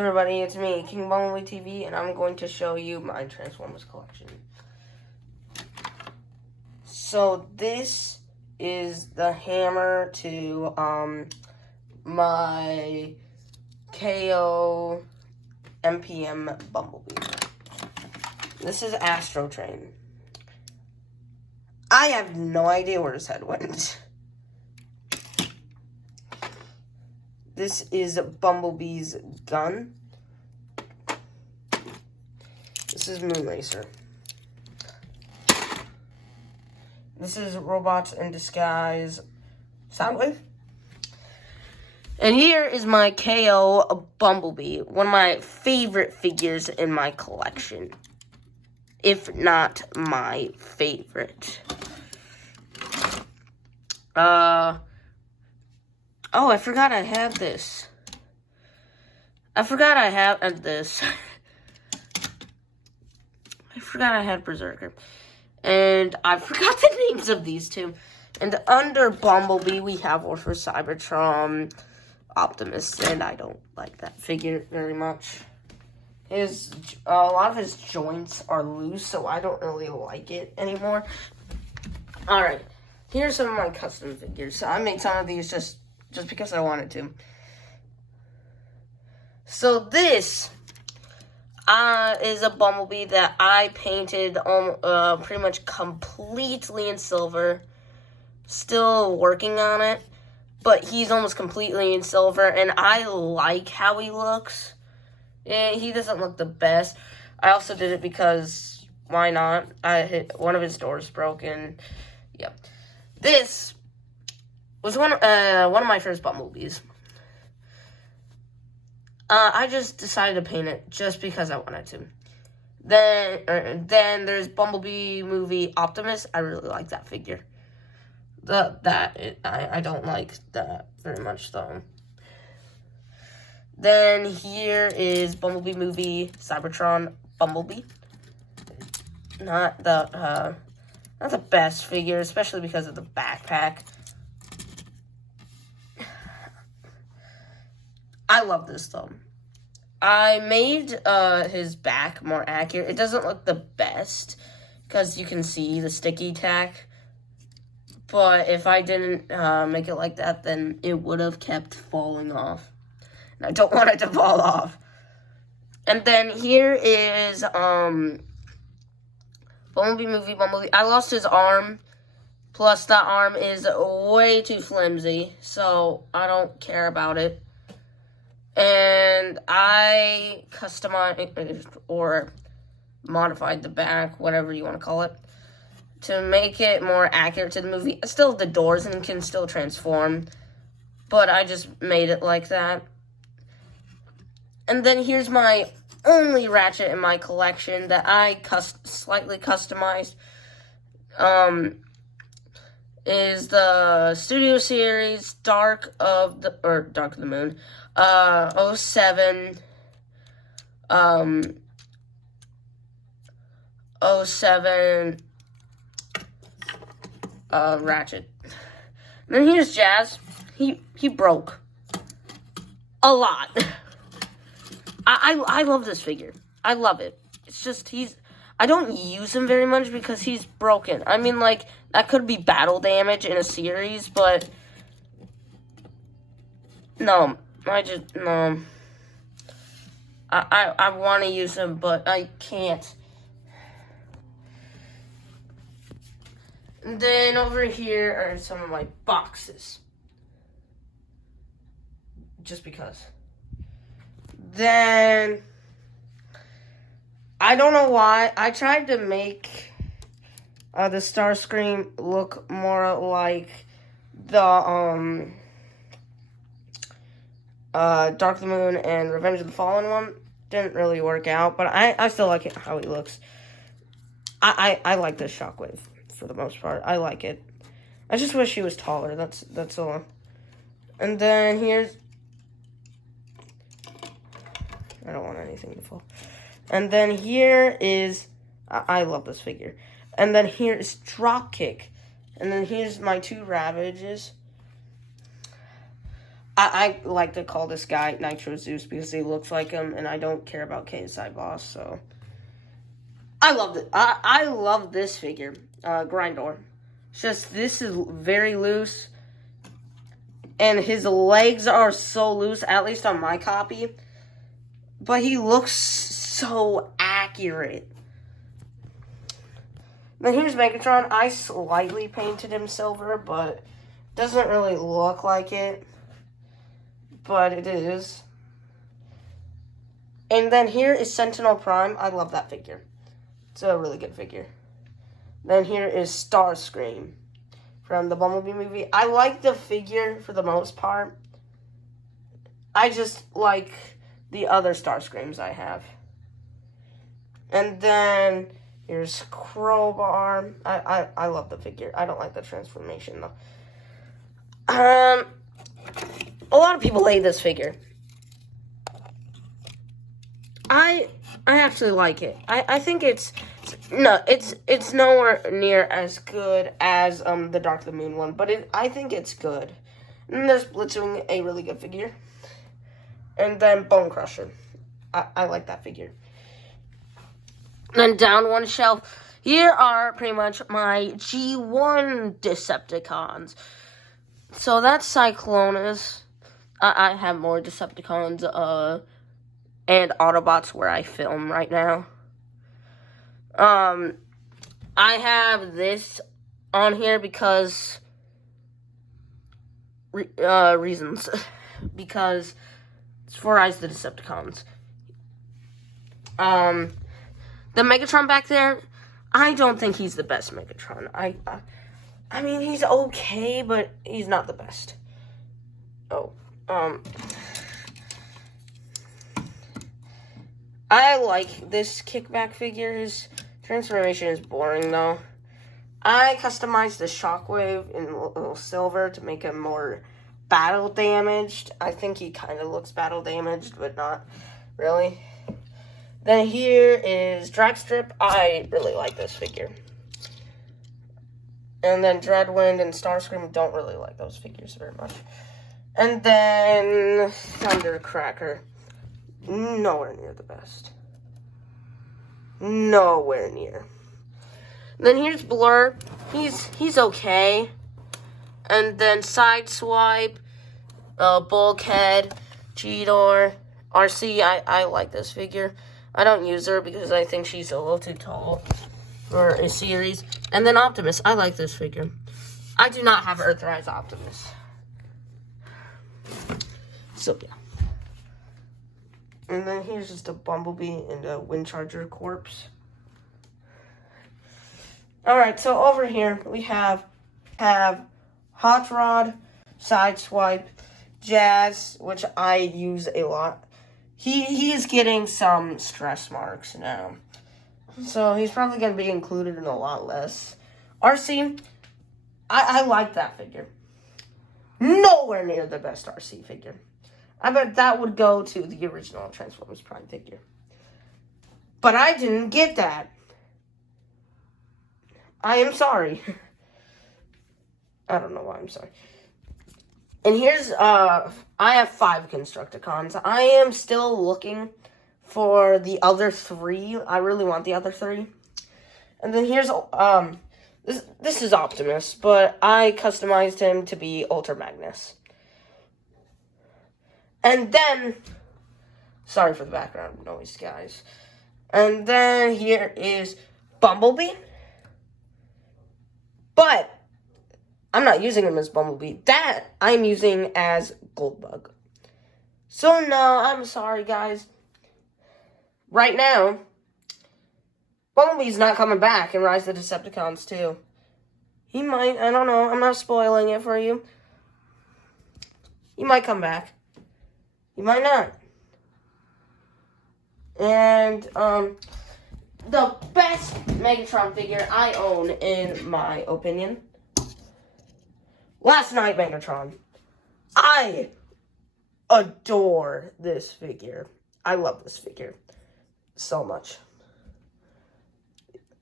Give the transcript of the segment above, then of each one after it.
everybody, it's me, King Bumblebee TV, and I'm going to show you my Transformers collection. So this is the hammer to my KO MPM Bumblebee. This is Astro Train. I have no idea where his head went. This is Bumblebee's gun. This is Moonracer. This is Robots in Disguise Soundwave. And here is my KO Bumblebee, one of my favorite figures in my collection. If not my favorite. Oh, I forgot I had this. I forgot I had this. I forgot I had Berserker. And I forgot the names of these two. And under Bumblebee, we have Orphan Cybertron, Optimus, and I don't like that figure very much. A lot of his joints are loose, so I don't really like it anymore. Alright, here's some of my custom figures. I made some of these just because I wanted to. So this is a Bumblebee that I painted pretty much completely in silver. Still working on it, but he's almost completely in silver, and I like how he looks. Yeah, he doesn't look the best. I also did it because, why not? One of his doors broken. Yep. This was one of my first Bumblebees. I just decided to paint it just because I wanted to. Then there's Bumblebee movie Optimus. I really like that figure. I don't like that very much though. Then here is Bumblebee movie Cybertron Bumblebee. Not the best figure, especially because of the backpack. I love this though. I made his back more accurate. It doesn't look the best because you can see the sticky tack. But if I didn't make it like that, then it would have kept falling off. And I don't want it to fall off. And then here is Bumblebee movie Bumblebee. I lost his arm. Plus that arm is way too flimsy. So I don't care about it. And I customized or modified the back, whatever you want to call it, to make it more accurate to the movie. I still have the doors and can still transform, but I just made it like that. And then here's my only Ratchet in my collection that I slightly customized. Is the Studio Series Dark of the Moon 07 07 Ratchet. And then here's Jazz. He broke a lot. I love this figure. I love it. It's just I don't use him very much because he's broken. I mean, like, that could be battle damage in a series, but no, no. I want to use him, but I can't. And then over here are some of my boxes. Just because. Then I don't know why. I tried to make the Starscream look more like the Dark of the Moon and Revenge of the Fallen one. Didn't really work out, but I still like it how he looks. I like this Shockwave for the most part. I like it. I just wish he was taller. That's all. And then here's, I don't want anything to fall. And then here is, I love this figure. And then here is Dropkick. And then here's my two Ravages. I like to call this guy Nitro Zeus because he looks like him, and I don't care about KSI Boss, so I love it. I love this figure, Grindor. It's just this is very loose, and his legs are so loose, at least on my copy. But he looks so accurate. Then here's Megatron. I slightly painted him silver, but doesn't really look like it. But it is. And then here is Sentinel Prime. I love that figure. It's a really good figure. Then here is Starscream from the Bumblebee movie. I like the figure for the most part. I just like the other Starscreams I have. And then here's Crowbar. I love the figure. I don't like the transformation though. A lot of people hate this figure. I actually like it. I think it's nowhere near as good as the Dark of the Moon one, but I think it's good. And there's Blitzwing, a really good figure. And then Bone Crusher. I like that figure. Then down one shelf, here are pretty much my G1 Decepticons. So that's Cyclonus. I have more Decepticons and Autobots where I film right now. I have this on here because reasons. Because it's for Rise of the Decepticons. The Megatron back there, I don't think he's the best Megatron. I mean, he's okay, but he's not the best. Oh, I like this Kickback figure. His transformation is boring, though. I customized the Shockwave in little silver to make him more battle damaged. I think he kind of looks battle damaged, but not really. Then here is Dragstrip. I really like this figure. And then Dreadwind and Starscream, don't really like those figures very much. And then Thundercracker. Nowhere near the best. Nowhere near. Then here's Blur. He's okay. And then Sideswipe, Bulkhead, Cheetor, RC. I like this figure. I don't use her because I think she's a little too tall for a series. And then Optimus. I like this figure. I do not have Earthrise Optimus. So, yeah. And then here's just a Bumblebee and a Windcharger corpse. Alright, so over here we have Hot Rod, Sideswipe, Jazz, which I use a lot. He is getting some stress marks now. So he's probably going to be included in a lot less. RC, I like that figure. Nowhere near the best RC figure. I bet that would go to the original Transformers Prime figure. But I didn't get that. I am sorry. I don't know why I'm sorry. And here's, I have 5 Constructicons. I am still looking for the other 3. I really want the other 3. And then here's, this is Optimus, but I customized him to be Ultra Magnus. And then, sorry for the background noise, guys. And then here is Bumblebee. But I'm not using him as Bumblebee. That I'm using as Goldbug. So no, I'm sorry, guys. Right now, Bumblebee's not coming back in Rise of the Decepticons 2. He might, I don't know. I'm not spoiling it for you. He might come back. He might not. And, the best Megatron figure I own, in my opinion, Last Night Megatron. I adore this figure. I love this figure so much.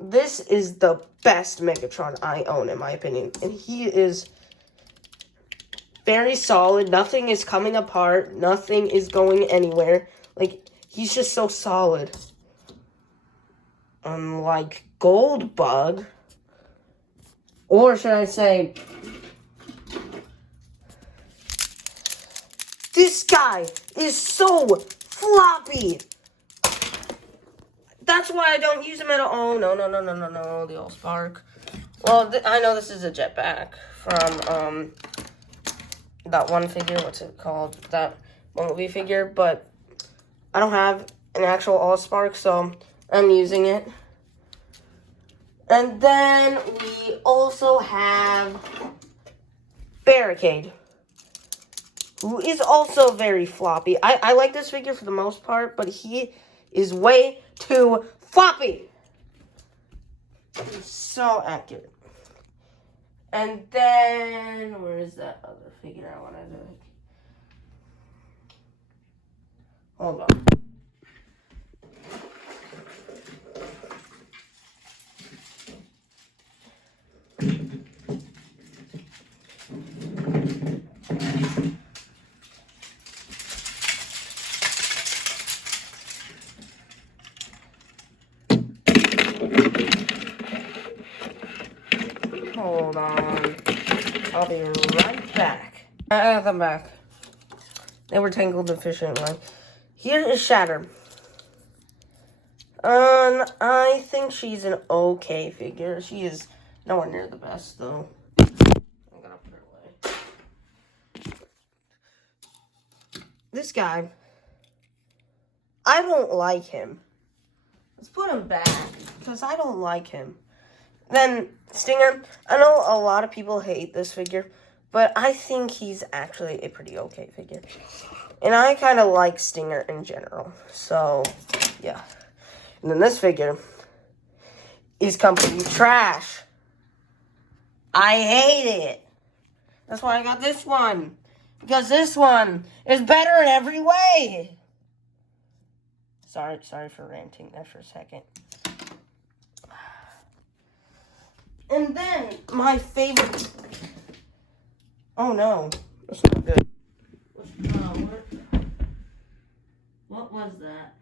This is the best Megatron I own, in my opinion. And he is very solid. Nothing is coming apart. Nothing is going anywhere. Like, he's just so solid. Unlike Goldbug, or should I say, this guy is so floppy. That's why I don't use him at all. No, no, the Allspark. Well, I know this is a jetpack from, that one figure. What's it called? That Bumblebee figure. But I don't have an actual Allspark, so I'm using it. And then we also have Barricade, who is also very floppy. I like this figure for the most part, but he is way too floppy. He's so accurate. And then, where is that other figure I wanted to... Hold on. Hold on. I'll be right back. I have them back. They were tangled efficiently. Here is Shatter. I think she's an okay figure. She is nowhere near the best, though. I'm gonna put her away. This guy, I don't like him. Let's put him back, because I don't like him. Then, Stinger, I know a lot of people hate this figure, but I think he's actually a pretty okay figure. And I kind of like Stinger in general, so, yeah. And then this figure is completely trash. I hate it. That's why I got this one. Because this one is better in every way. Sorry for ranting there for a second. And then, my favorite... Oh, no. That's not good. What was that?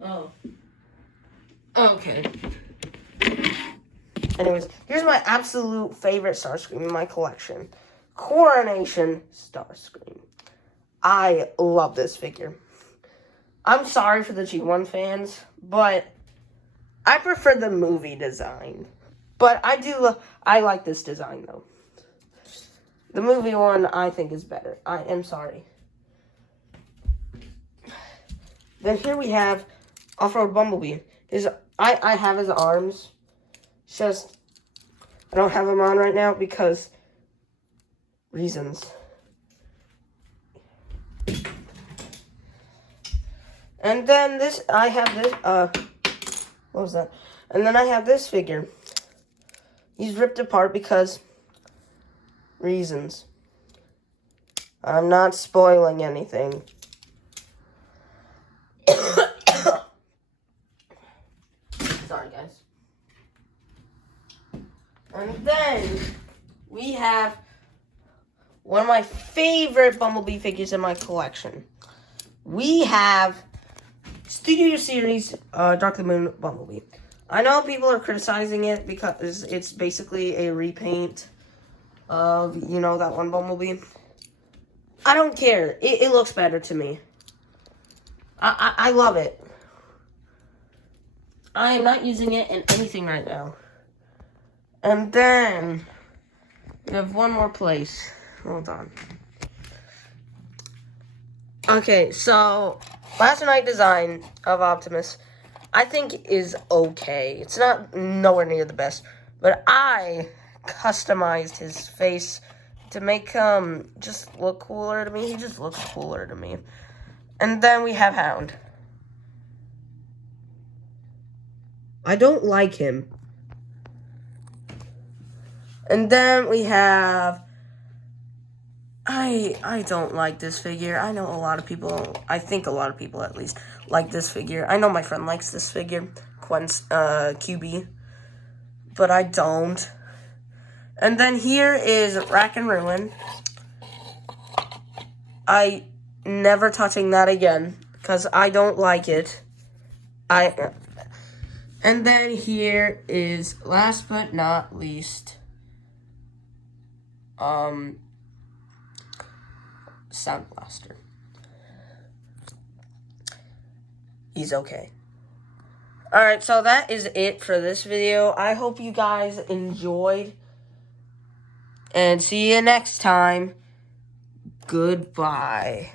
Oh. Okay. Anyways, here's my absolute favorite Starscream in my collection. Coronation Starscream. I love this figure. I'm sorry for the G1 fans, but I prefer the movie design. But I like this design, though. The movie one, I think, is better. I am sorry. Then here we have Off-Road Bumblebee. I have his arms. It's just, I don't have them on right now because reasons. And then I have this, what was that? And then I have this figure. He's ripped apart because reasons. I'm not spoiling anything. Sorry, guys. And then we have one of my favorite Bumblebee figures in my collection. We have Studio Series Dark the Moon Bumblebee. I know people are criticizing it because it's basically a repaint of, you know, that one Bumblebee. I don't care. It looks better to me. I love it. I am not using it in anything right now. And then we have one more place. Hold on. Okay, so Last Night design of Optimus, I think is okay. It's not nowhere near the best, but I customized his face to make him just look cooler to me. He just looks cooler to me. And then we have Hound. I don't like him. And then we have... I don't like this figure. I know a lot of people, I think a lot of people at least, like this figure. I know my friend likes this figure, QB, but I don't. And then here is Rack and Ruin. I never touching that again because I don't like it. And then here is, last but not least, Sound Blaster. He's okay. Alright, so that is it for this video. I hope you guys enjoyed. And see you next time. Goodbye.